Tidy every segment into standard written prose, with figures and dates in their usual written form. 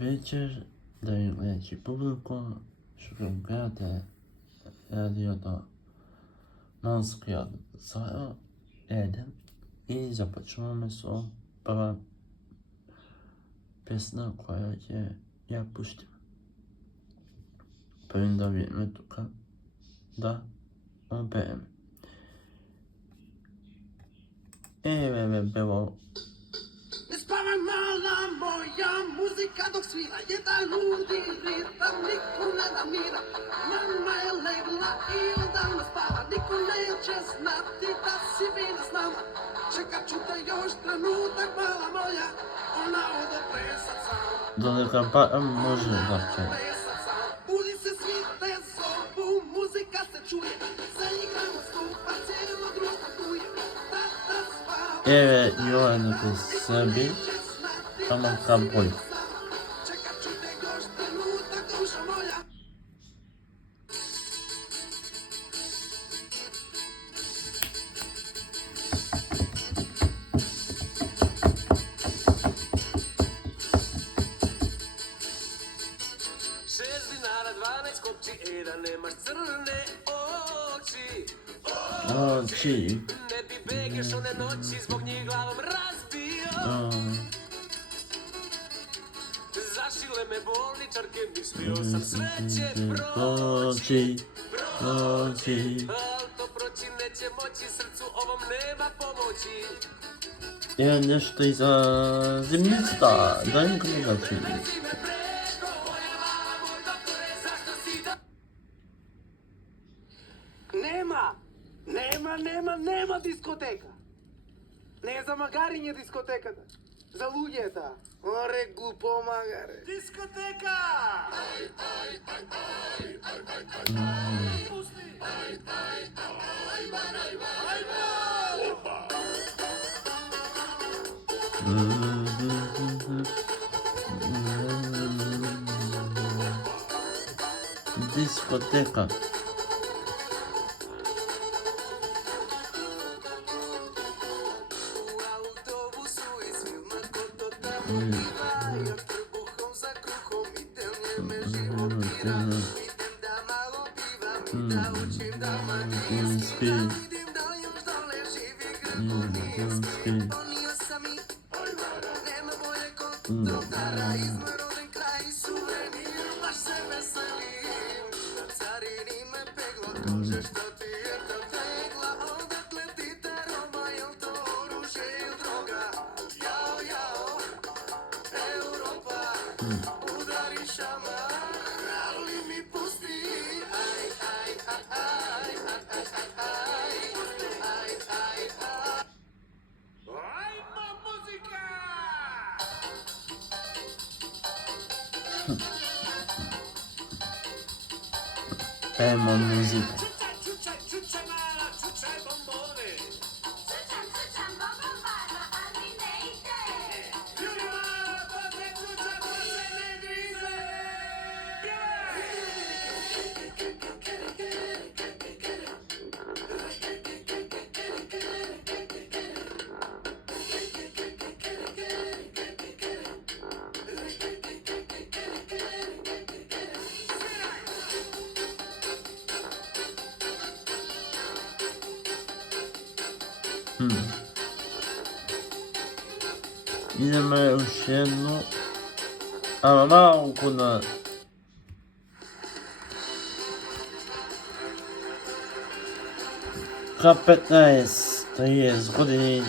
вечер, драги гледачи публико, што го гледате радиото Манскиот Зајо 1 и започнуваме со прва песна која ќе ја пуштиме. Првим да видиме тука да обереме. Еве бело. Не спавај мала моја музика док свира, jedan ludi ritam, niko ne da mira. Mama je legla i odavno spava, niko neće znati da si bila s nama. Čekat ću te još trenutak mala moja, ona ode plesat sama. Додека па може да ќе. Budi se svi te zovu, muzika se čuje, zaigramo skupa, cijelo društvo tu je. Tata spava. Еве јоа некој Срби, ама кампој. Čekat ću te još trenutak, dušo moja. dinara, 12 kopci, da nemaš crne oči. Oči. Ne bi begeš one noći zbog njih glavom razbio. Zašile me bolničarke, mislio sam sreće proći. Al to proći neće moći, srcu ovom nema pomoći. Е нешто и за земјицата, да им гледачи. Нема дискотека. Не е за магариње дискотеката. За луѓета. Оре глупо магаре. Дискотека! Дискотека. Пеемо музика. Ideme još jednu, ама малку на К15, 30 години.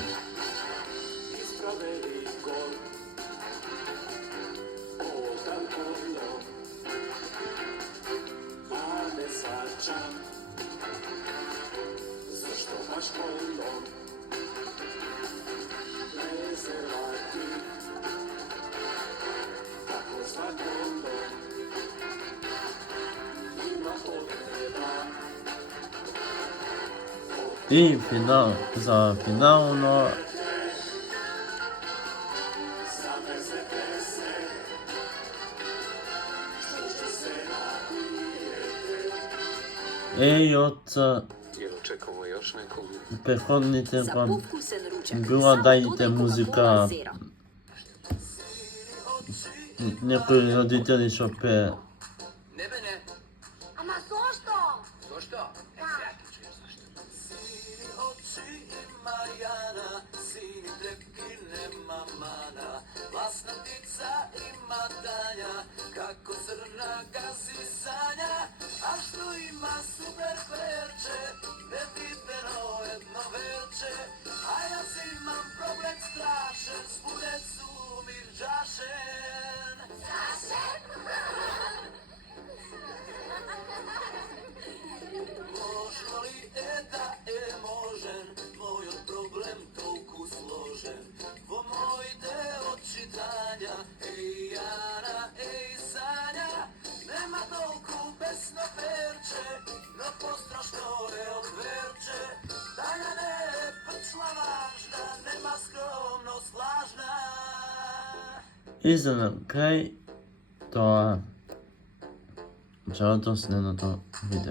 И финал, за финално и од преходните била дајте музика некои родители што пее. Не бе, не. Ама зошто? Зошто? Да. Сега ти чуjem зашто. Сини очи има Јана, сини трепки нема мана, власна птица има Тања, како црна гази сања, а што има супер перче, невидено едно верче, а јас имам проблем страшен, спудет сумир жашен. Можно ли да е можен, мојот проблем толку сложен, во моите очи Тања, еј Јана, еј Сања, нема толку бесно перче, но пострашно е од верче, Тања не е прчла важна, нема скромност лажна. И за на крај тоа целото следното видео.